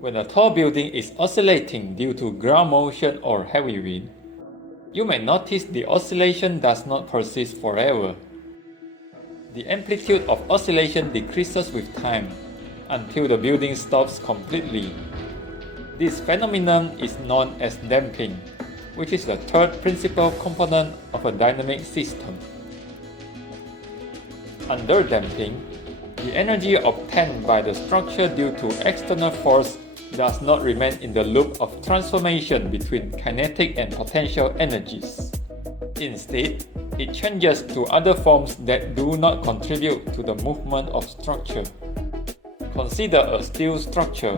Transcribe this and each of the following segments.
When a tall building is oscillating due to ground motion or heavy wind, you may notice the oscillation does not persist forever. The amplitude of oscillation decreases with time until the building stops completely. This phenomenon is known as damping, which is the third principal component of a dynamic system. Under damping, the energy obtained by the structure due to external force does not remain in the loop of transformation between kinetic and potential energies. Instead, it changes to other forms that do not contribute to the movement of structure. Consider a steel structure.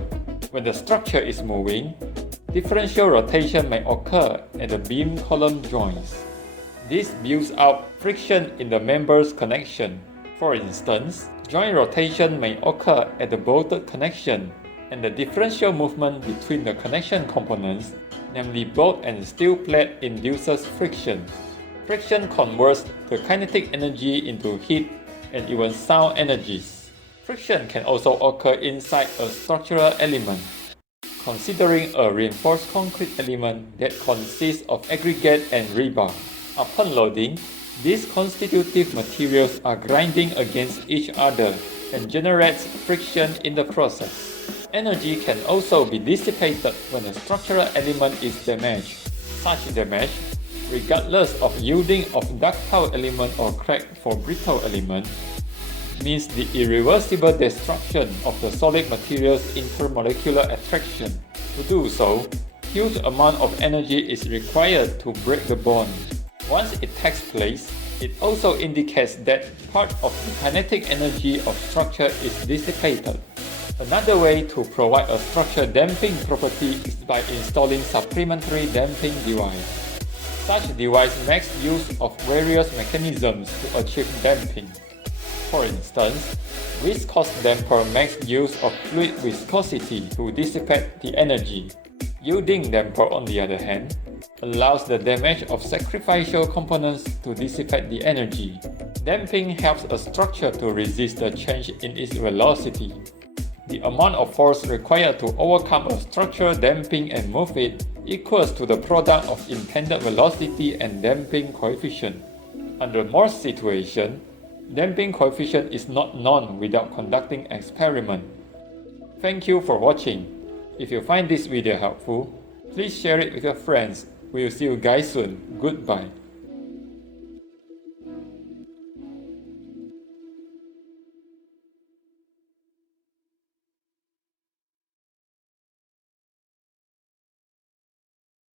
When the structure is moving, differential rotation may occur at the beam column joints. This builds up friction in the members' connection. For instance, joint rotation may occur at the bolted connection, and the differential movement between the connection components, namely bolt and steel plate, induces friction. Friction converts the kinetic energy into heat and even sound energies. Friction can also occur inside a structural element. Considering a reinforced concrete element that consists of aggregate and rebar. Upon loading, these constitutive materials are grinding against each other and generates friction in the process. Energy can also be dissipated when a structural element is damaged. Such damage, regardless of yielding of ductile element or crack for brittle element, means the irreversible destruction of the solid material's intermolecular attraction. To do so, huge amount of energy is required to break the bond. Once it takes place, it also indicates that part of the kinetic energy of structure is dissipated. Another way to provide a structure damping property is by installing supplementary damping device. Such device makes use of various mechanisms to achieve damping. For instance, viscous damper makes use of fluid viscosity to dissipate the energy. Yielding damper, on the other hand, allows the damage of sacrificial components to dissipate the energy. Damping helps a structure to resist the change in its velocity. The amount of force required to overcome a structure damping and move it equals to the product of intended velocity and damping coefficient. Under most situations, damping coefficient is not known without conducting experiment. Thank you for watching. If you find this video helpful, please share it with your friends. We will see you guys soon. Goodbye.